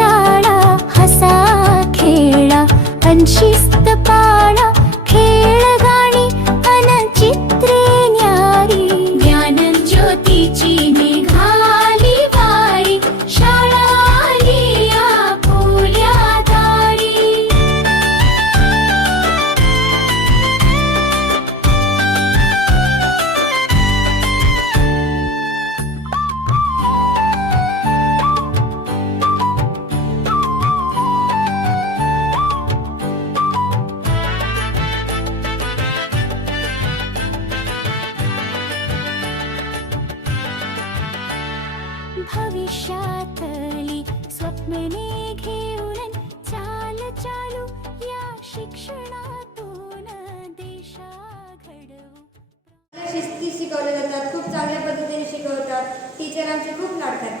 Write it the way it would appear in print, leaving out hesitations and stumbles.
शाळा, हसा खेळा अन शिस्त पाळा, खेळ गाणी अन चित्रे न्यारी, ज्ञान ज्योतीची निघाली वारी, शाळा आली आपुल्या दारी. भविष्यातली स्वप्ने घेऊन चाल चालू या शिक्षणातून देशा घडवू. शिस्ती शिकवल्या जातात, खूप चांगल्या पद्धतीने शिकवतात. टीचर आमचे खूप लाड करतात.